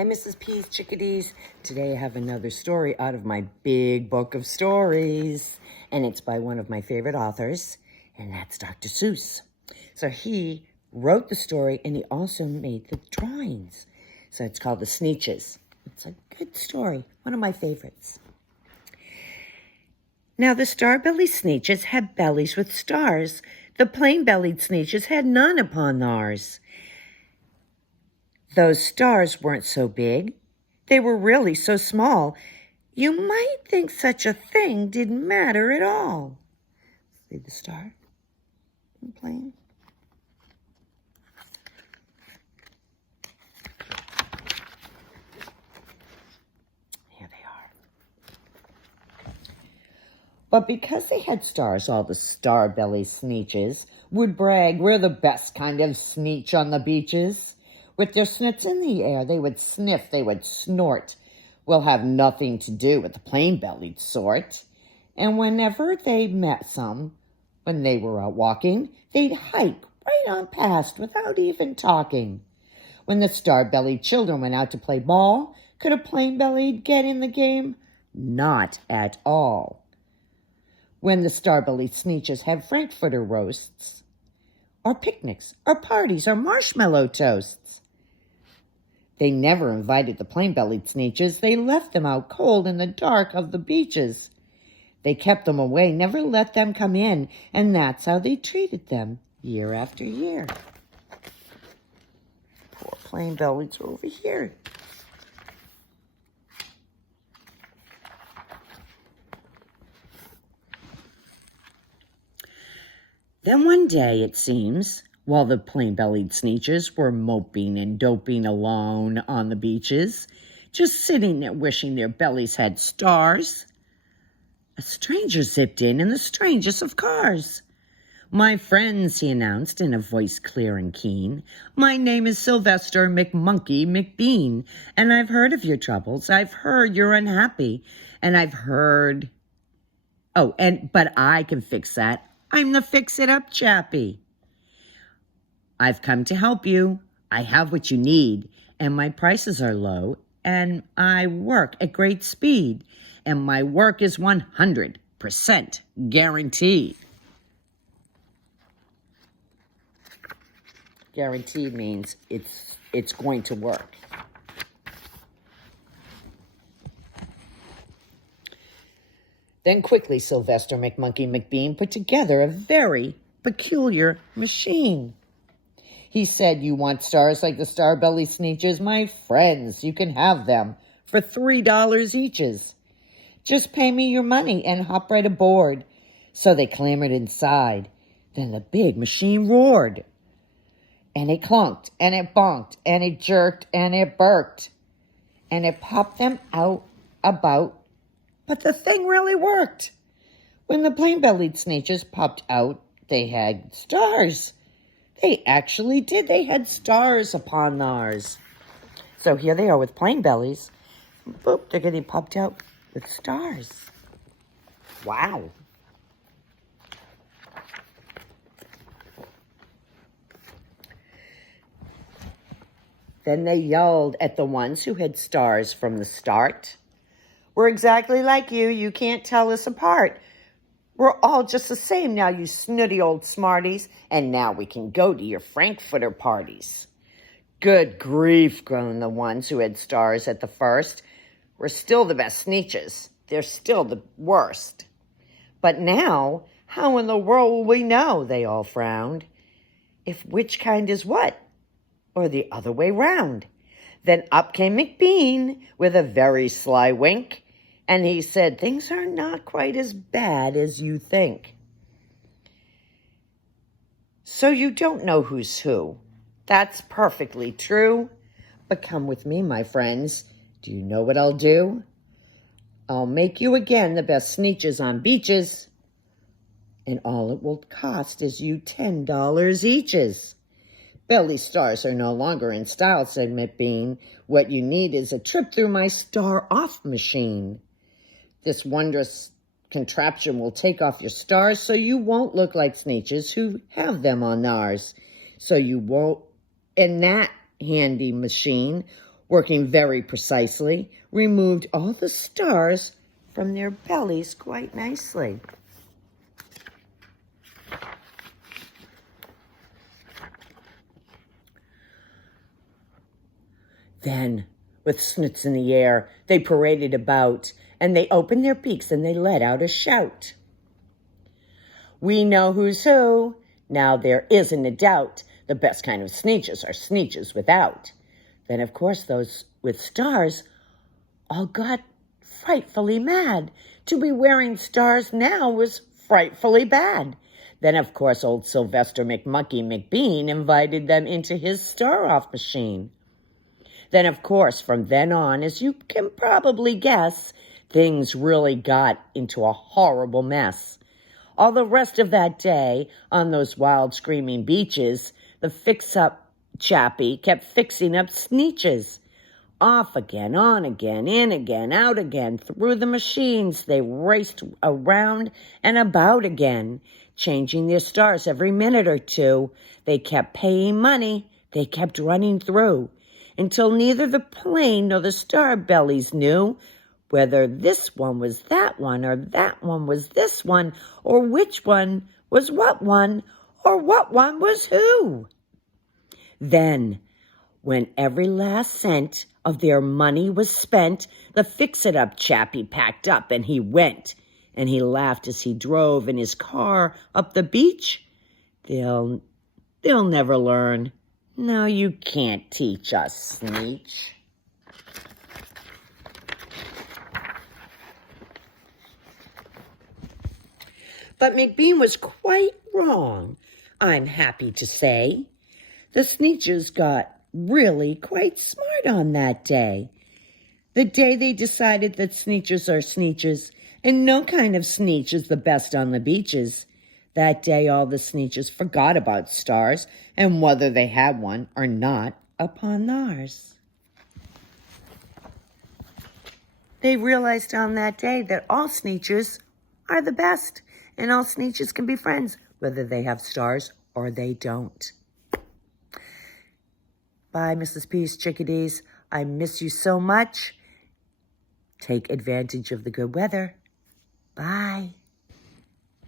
Hi, Mrs. P's chickadees. Today I have another story out of my big book of stories, and it's by one of my favorite authors, and that's Dr. Seuss. So he wrote the story, and he also made the drawings. So it's called The Sneetches. It's a good story, one of my favorites. Now the star-bellied Sneetches had bellies with stars. The plain-bellied Sneetches had none upon theirs. Those stars weren't so big. They were really so small. You might think such a thing didn't matter at all. See the star in plain? Here they are. But because they had stars, all the star-bellied Sneetches would brag, "We're the best kind of Sneetch on the beaches." With their snits in the air, they would sniff, they would snort. "We'll have nothing to do with the plain-bellied sort." And whenever they met some, when they were out walking, they'd hike right on past without even talking. When the star-bellied children went out to play ball, could a plain-bellied get in the game? Not at all. When the star-bellied Sneetches had frankfurter roasts, or picnics, or parties, or marshmallow toasts, they never invited the plain-bellied Sneetches. They left them out cold in the dark of the beaches. They kept them away, never let them come in, and that's how they treated them year after year. Poor plain-bellieds are over here. Then one day, it seems, while the plain-bellied Sneetches were moping and doping alone on the beaches, just sitting there wishing their bellies had stars, a stranger zipped in the strangest of cars. "My friends," he announced in a voice clear and keen, "my name is Sylvester McMonkey McBean, and I've heard of your troubles. I've heard you're unhappy, and I've heard... but I can fix that. I'm the fix-it-up chappie. I've come to help you. I have what you need, and my prices are low, and I work at great speed, and my work is 100% guaranteed." Guaranteed means it's going to work. Then quickly Sylvester McMonkey McBean put together a very peculiar machine. He said, "You want stars like the star-bellied Sneetches? My friends, you can have them for $3 eaches. Just pay me your money and hop right aboard." So they clambered inside. Then the big machine roared. And it clunked, and it bonked, and it jerked, and it burked. And it popped them out about. But the thing really worked. When the plain-bellied Sneetches popped out, they had stars. They actually did. They had stars upon theirs. So here they are with plain bellies. Boop, they're getting popped out with stars. Wow. Then they yelled at the ones who had stars from the start. "We're exactly like you. You can't tell us apart. We're all just the same now, you snooty old smarties, and now we can go to your frankfurter parties." "Good grief," groaned the ones who had stars at the first. "We're still the best Sneetches. They're still the worst." "But now, how in the world will we know," they all frowned, "if which kind is what, or the other way round?" Then up came McBean with a very sly wink, and he said, "Things are not quite as bad as you think. So you don't know who's who. That's perfectly true. But come with me, my friends. Do you know what I'll do? I'll make you again the best Sneetches on beaches, and all it will cost is you $10 eaches." "Belly stars are no longer in style," said McBean. "What you need is a trip through my star-off machine. This wondrous contraption will take off your stars so you won't look like Sneetches who have them on theirs. So you won't, and that handy machine working very precisely, removed all the stars from their bellies quite nicely. Then, with snits in the air, they paraded about, and they opened their beaks and they let out a shout. We know who's who. Now there isn't a doubt. The best kind of sneetches are sneetches without. Then, of course, those with stars all got frightfully mad. To be wearing stars now was frightfully bad. Then, of course, old Sylvester McMonkey McBean invited them into his star-off machine. Then, of course, from then on, as you can probably guess, things really got into a horrible mess. All the rest of that day, on those wild screaming beaches, the fix-up chappie kept fixing up sneetches. Off again, on again, in again, out again, through the machines they raced around and about again, changing their stars every minute or two. They kept paying money, they kept running through, until neither the plane nor the star bellies knew whether this one was that one, or that one was this one, or which one was what one, or what one was who. Then, when every last cent of their money was spent, the fix-it-up chappie packed up and he went, and he laughed as he drove in his car up the beach. They'll never learn. No, you can't teach us, Sneetch. But McBean was quite wrong, I'm happy to say. The Sneetches got really quite smart on that day. The day they decided that Sneetches are Sneetches, and no kind of Sneetch is the best on the beaches. That day all the Sneetches forgot about stars and whether they had one or not upon theirs. They realized on that day that all Sneetches are the best, and all Sneetches can be friends, whether they have stars or they don't. Bye, Mrs. Peace chickadees. I miss you so much. Take advantage of the good weather. Bye.